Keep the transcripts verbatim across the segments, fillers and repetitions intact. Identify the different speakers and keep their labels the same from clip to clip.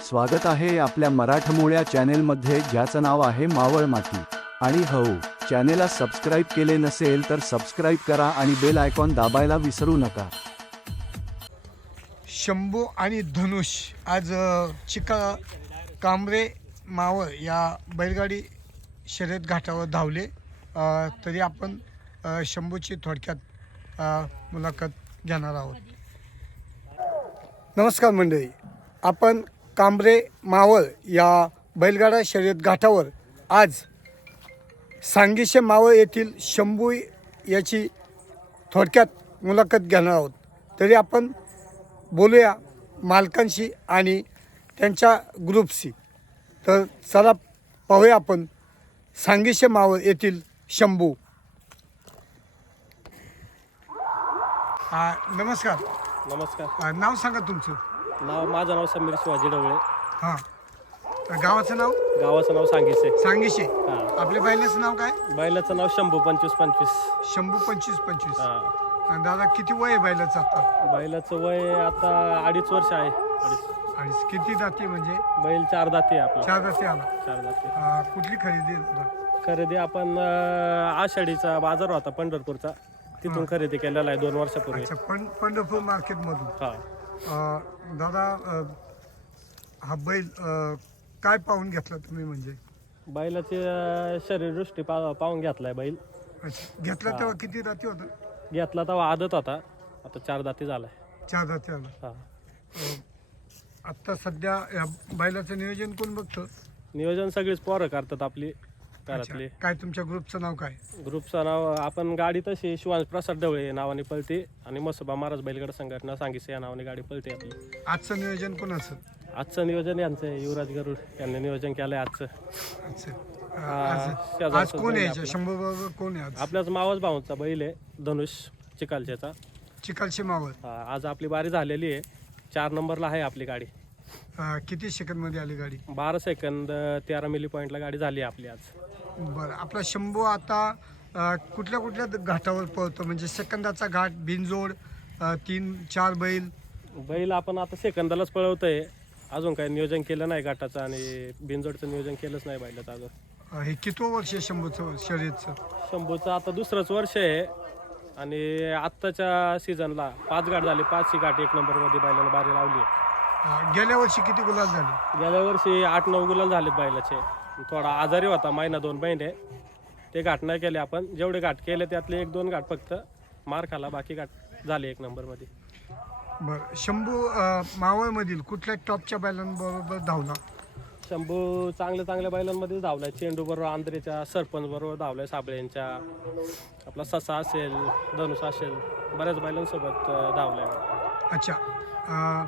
Speaker 1: स्वागत आहे आपल्या मराठमोळ्या चॅनेलमध्ये, ज्याचं नाव आहे मावळ माती. आणि हो, चॅनेलला सबस्क्राईब केले नसेल तर सबस्क्राईब करा आणि बेल आयकॉन दाबायला विसरू नका.
Speaker 2: शंभू आणि धनुष आज चिका कांबरे मावळ या बैलगाडी शर्यत घाटावर धावले. अ, तरी आपण अ, शंभूची थोडक्यात अ, मुलाखत घेणार आहोत. नमस्कार मंडळी, आपण कांबरे मावळ या बैलगाडा शर्यत घाटावर आज सांगीशे मावळ येथील शंभू याची थोडक्यात मुलाखत घेणार आहोत. तरी आपण बोलूया मालकांशी आणि त्यांच्या ग्रुपशी. तर चला पाहूया आपण सांगीशे मावळ येथील शंभू. नमस्कार.
Speaker 3: नमस्कार.
Speaker 2: आ, नाव सांगा तुमचं.
Speaker 3: नाव माझं नाव समीर शिवाजी ढवळे.
Speaker 2: हां, गावाचं नाव
Speaker 3: गावाचं नाव सांगीसे.
Speaker 2: सांगीशे.
Speaker 3: हां.
Speaker 2: आपल्या बैलाचं नाव काय?
Speaker 3: बैलाचं नाव शंभू पंचवीस पंचवीस.
Speaker 2: शंभू पंचवीस पंचवीस.
Speaker 3: हां.
Speaker 2: आणि दादा किती वय आहे बैलाचं आता?
Speaker 3: बैलाचं वय आता अडीच वर्ष आहे. अडीच.
Speaker 2: आणि किती जाती म्हणजे?
Speaker 3: बैल चार दाती आहे आपला.
Speaker 2: चार जाती आला.
Speaker 3: चार दाती.
Speaker 2: आ, कुठली खरेदी आहे दादा?
Speaker 3: खरेदी आपण अं, आषाढीचा बाजार होता पंढरपूरचा, तिथून खरेदी केलेला आहे दोन वर्षापूर्वी.
Speaker 2: अच्छा, पण पंढरपूर मार्केटमधून.
Speaker 3: हा.
Speaker 2: आ, दादा अ, हा बैल अ, काय पाहून घेतला तुम्ही म्हणजे?
Speaker 3: बैलाची अं, शरीरदृष्टी पा पाहून घेतलाय बैल.
Speaker 2: अच्छा, घेतला तेव्हा किती जाती होता?
Speaker 3: घेतला तेव्हा आदत होता, आता चार दाती झालाय.
Speaker 2: चार जाती आला.
Speaker 3: हा.
Speaker 2: अ, आत्ता सध्या या बैलाचं नियोजन कोण बघतं?
Speaker 3: नियोजन सगळीच पोरं करतात आपली
Speaker 2: अच्छा,
Speaker 3: घरातली.
Speaker 2: काय तुमच्या ग्रुपचं नाव काय?
Speaker 3: ग्रुपचं नाव आपण गाडी तशी शिवांश प्रसाद ढवळे नावाने पळते आणि मसोबा महाराज बैलगड संघटना सांगीसे या नावाने गाडी पळते आपली.
Speaker 2: आजचं नियोजन कोणाचं?
Speaker 3: आजचं नियोजन यांचं आहे, युवराज गरुड यांनी नियोजन केलंय आजचं.
Speaker 2: अच्छा. अ,
Speaker 3: हा,
Speaker 2: आज
Speaker 3: शेजारचा
Speaker 2: आज कोण
Speaker 3: बैल
Speaker 2: आहे?
Speaker 3: आपला.
Speaker 2: शंभू बरोबर कोण आहे आज?
Speaker 3: आपल्याच मावस भाऊंचा बैल आहे धनुष चिकालच्याचा.
Speaker 2: चिकालशी मावळ.
Speaker 3: हा, आज आपली बारी झालेली आहे, चार नंबरला आहे आपली गाडी.
Speaker 2: अ, किती सेकंद मध्ये आली गाडी?
Speaker 3: बारा सेकंद तेरा मिली पॉईंटला गाडी झाली आपली आज.
Speaker 2: बरं, आपला शंभू आता अ, कुठल्या कुठल्या घाटावर पळतो म्हणजे सेकंदाचा घाट, बिनजोड, अ, तीन चार बैल?
Speaker 3: बैल आपण आता सेकंदालाच पळवतोय, अजून काही नियोजन केलं नाही घाटाचं आणि बिनजोडचं नियोजन केलंच नाही बैलाचं अजून.
Speaker 2: अ, हे कितवं वर्ष आहे शंभूचं शर्यतचं?
Speaker 3: शंभूचं आता दुसरंच वर्ष आहे आणि आत्ताच्या सीझनला पाच गाठ झाली, पाचही गाठ एक नंबरमध्ये बैलानं बारी लावली.
Speaker 2: अ, गेल्या वर्षी किती गुलाल झाले?
Speaker 3: गेल्या वर्षी आठ नऊ गुलाल झालेत बैलाचे. थोडा आजारी होता महिना दोन महिने, ते घाट नाही केले आपण. जेवढे घाट केले त्यातले एक दोन घाट फक्त मार खाला, बाकी घाट झाले एक नंबरमध्ये.
Speaker 2: बरं, शंभू अ, मावळमधील कुठल्या टॉपच्या बैलांबरोबर धावला?
Speaker 3: शंभू चांगल्या चांगल्या बैलांमध्ये धावलाय. चेंडू बरोबर आंध्रेच्या, सरपंच बरोबर धावलाय, साबळेंच्या, आपला ससा असेल, धनुष असेल, बऱ्याच बैलांसोबत अं, धावलाय.
Speaker 2: अच्छा. अ,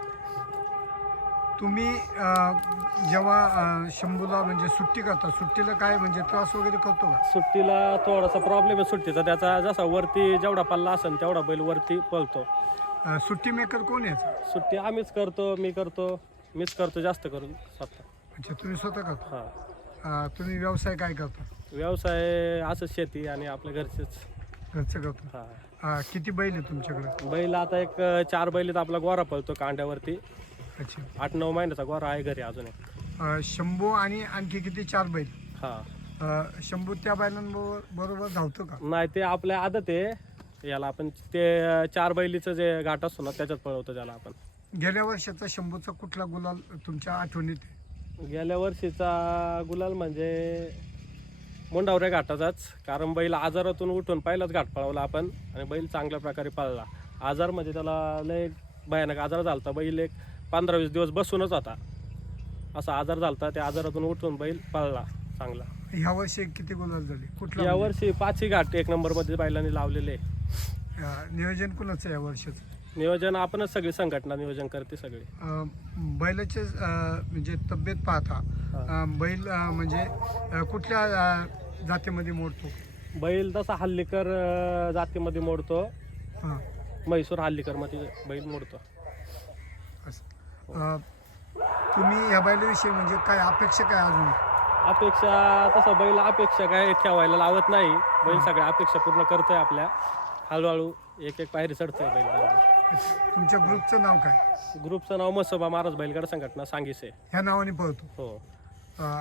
Speaker 2: तुम्ही अ, जेव्हा अ, शंभूला म्हणजे सुट्टी करता, सुट्टीला काय म्हणजे त्रास वगैरे करतो का?
Speaker 3: सुट्टीला थोडासा प्रॉब्लेम आहे सुट्टीचा, त्याचा जसा वरती जेवढा पल्ला असेल तेवढा बैल वरती पळतो.
Speaker 2: अ, सुट्टी मेकर कोण आहे याचा?
Speaker 3: सुट्टी आम्हीच करतो, मी करतो, मीच करतो जास्त करून स्वतः.
Speaker 2: अच्छा, तुम्ही स्वतः करता?
Speaker 3: हां.
Speaker 2: अ, तुम्ही व्यवसाय काय करता?
Speaker 3: व्यवसाय असंच शेती आणि आपल्या घरचेच.
Speaker 2: घरचं करता?
Speaker 3: हां.
Speaker 2: अ, किती बैल आहे तुमच्याकडे?
Speaker 3: बैल आता एक अं, चार बैलीत आपला गोरा पळतो कांड्यावरती.
Speaker 2: अच्छा.
Speaker 3: आठ नऊ महिन्याचा गोरा आहे घरी अजून एक.
Speaker 2: अ, शंभू आणि आणखी किती चार बैल?
Speaker 3: हां.
Speaker 2: अ, शंभू त्या बैलांबरोबर बरोबर धावतो का?
Speaker 3: नाही, ते आपल्या आदत आहे याला. आपण ते अं, चार बैलीचं जे घाट असतो ना त्याच्यात पळवतो त्याला आपण.
Speaker 2: गेल्या वर्षाचा शंभूचा कुठला गुलाल तुमच्या आठवणीत आहे?
Speaker 3: गेल्या वर्षीचा गुलाल म्हणजे मुंडावऱ्या घाटाचाच, कारण बैल आजारातून उठून पहिलाच घाट पळवला आपण आणि बैल चांगल्या प्रकारे पळला. आजार म्हणजे त्याला लय भयानक आजार झाला, बैल एक पंधरा वीस दिवस बसूनच होता, असा आजार झाला. त्या आजारातून उठून बैल पळला चांगला.
Speaker 2: ह्या वर्षी किती गुलाल झाले? कुठला
Speaker 3: या वर्षी पाचही घाट एक नंबरमध्ये बैलांनी लावलेले.
Speaker 2: अ, नियोजन कुणाचं आहे या वर्षाचं?
Speaker 3: नियोजन आपणच सगळी संघटना नियोजन करते सगळी.
Speaker 2: अ, बैलाचे अ, म्हणजे तब्येत पाहता अ, बैल अ, म्हणजे अ, कुठल्या अ, जातीमध्ये मोडतो?
Speaker 3: बैल तसा हल्लीकर अं, जातीमध्ये मोडतो,
Speaker 2: हां,
Speaker 3: म्हैसूर हल्लीकरमध्ये बैल मोडतो.
Speaker 2: असं. अ, तुम्ही या बैलाविषयी म्हणजे काय अपेक्षा काय अजून?
Speaker 3: अपेक्षा तसं बैल अपेक्षा काय ठेवायला लावत नाही. बैल सगळ्या अपेक्षा पूर्ण करतोय आपल्या. हळूहळू एक एक पायरी चढतोय बैल.
Speaker 2: तुमच्या ग्रुपचं नाव काय?
Speaker 3: ग्रुपचं नाव मसोबा महाराज बैलगाडा संघटना सांगीसे.
Speaker 2: ह्या नावाने पळतो.
Speaker 3: हो.
Speaker 2: अं,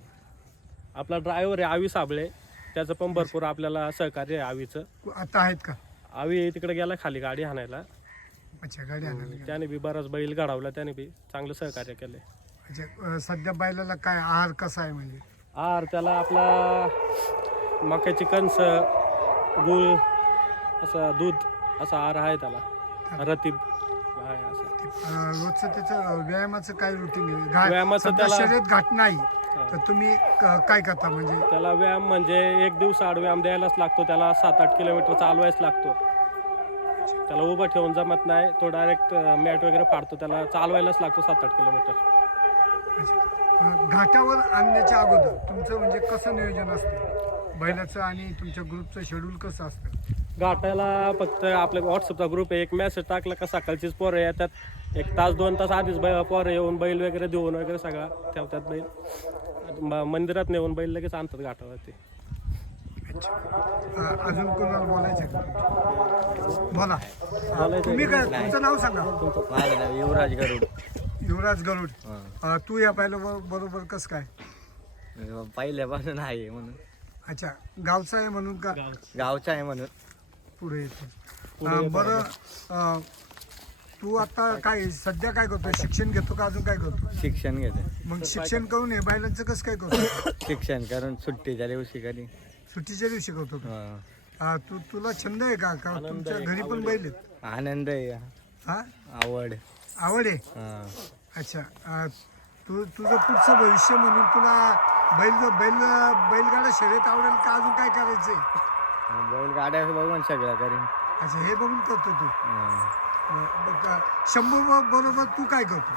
Speaker 3: आपला ड्रायव्हर आहे आवी साबळे, त्याचं पण भरपूर आपल्याला सहकार्य आहे आवीचं.
Speaker 2: आता आहेत का?
Speaker 3: आवी तिकडे गेला खाली गाडी हाणायला,
Speaker 2: अच्छा, गाडी आणायला.
Speaker 3: त्याने बी बराच बैल घडवला, त्याने बी चांगलं सहकार्य केले.
Speaker 2: अच्छा, अं, सध्या बैलाला काय आहार कसा आहे म्हणजे?
Speaker 3: आहार त्याला आपला मक्याची कणस, गुळ, असा दूध असा आहार आहे त्याला, रतीब आहे असं.
Speaker 2: अं, रोजचं त्याचं व्यायामाचं काय रुटीन आहे? घाट
Speaker 3: व्यायामाचं
Speaker 2: सध्या
Speaker 3: त्याला-
Speaker 2: शर्यत घाट नाही तर तुम्ही क- काय करता म्हणजे?
Speaker 3: त्याला व्यायाम म्हणजे एक दिवस आड व्यायाम द्यायलाच लागतो, त्याला सात आठ किलोमीटर चालवायच लागतो. त्याला उभं ठेवून जमत नाही, तो डायरेक्ट मॅट वगैरे फाडतो, त्याला चालवायलाच लागतो सात आठ किलोमीटर.
Speaker 2: अच्छा. अं, घाटावर आणण्याच्या अगोदर तुमचं म्हणजे कसं नियोजन असतं बैलाचं आणि तुमच्या ग्रुपचं शेड्यूल कसं असतं?
Speaker 3: घाटायला फक्त आपल्या व्हॉट्सअपचा ग्रुप आहे, एक मेसेज टाकला का सकाळचीच पोरं येतात, एक तास दोन तास आधीच बै पोरं येऊन बैल वगैरे देऊन वगैरे सगळा ठेवतात. बैल म- मंदिरात नेऊन बैल लगेच आणतात घाटावरती.
Speaker 2: अच्छा. अं, अजून कोणाला बोलायचं का? बोला. अं,
Speaker 3: बोलायचं
Speaker 2: तुम्ही काय तुमचं नाव सांगा.
Speaker 4: माझं नाव युवराज गरुड.
Speaker 2: युवराज गरुड. अं, तू या पहिलं बरोबर कसं काय?
Speaker 4: पहिल्यापासून आहे म्हणून,
Speaker 2: अच्छा, गावचा आहे म्हणून का?
Speaker 4: गावचा आहे म्हणून.
Speaker 2: पुढे येतो. अं, बरं, अं, तू आता काय सध्या काय करतो? शिक्षण घेतो का अजून काय करतो?
Speaker 4: शिक्षण घेते.
Speaker 2: मग शिक्षण करून हे बैलांचं कसं काय करतो?
Speaker 4: शिक्षण करून सुट्टीच्या दिवशी कधी.
Speaker 2: सुट्टीच्या दिवशी करतो का?
Speaker 4: हा.
Speaker 2: अं, तू तुला छंद आहे का? का तुमच्या घरी पण बैल आहेत?
Speaker 4: आनंद आहे,
Speaker 2: हा,
Speaker 4: आवड.
Speaker 2: आवड आहे.
Speaker 4: हा.
Speaker 2: अच्छा. अं, तू तुझं पुढचं भविष्य म्हणून तुला बैल बैल बैलगाडा शर्यत आवडेल का अजून काय करायचंय?
Speaker 4: बैलगाड्या बघून सगळं करीन.
Speaker 2: अच्छा, हे बघून करतो तू.
Speaker 4: हा.
Speaker 2: अं, मग, अं, शंभू ब- बरोबर तू काय करतो?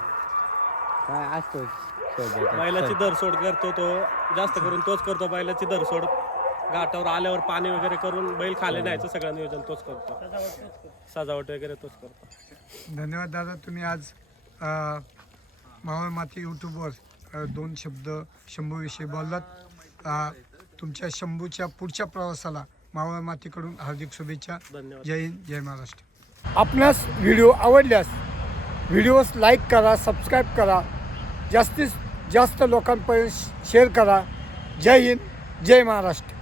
Speaker 4: काय असतो
Speaker 3: बैलाची धरसोड करतो तो, जास्त करून तोच करतो बैलाची धरसोड. घाटावर आल्यावर पाणी वगैरे करून बैल खाली न्यायचं सगळं नियोजन तोच करतो, सजावट वगैरे तोच करतो.
Speaker 2: धन्यवाद दादा, तुम्ही आज अं, मावळ माती यूट्यूबवर अं, दोन शब्द शंभूविषयी बोललात. अं, तुमच्या शंभूच्या पुढच्या प्रवासाला मावळ मातीकडून हार्दिक शुभेच्छा.
Speaker 3: धन्यवाद.
Speaker 2: जय हिंद, जय महाराष्ट्र. आपणास व्हिडिओ आवडल्यास व्हिडिओस लाईक करा, सबस्क्राईब करा, जास्तीत जास्त लोकांपर्यंत शेअर करा. जय हिंद, जय महाराष्ट्र.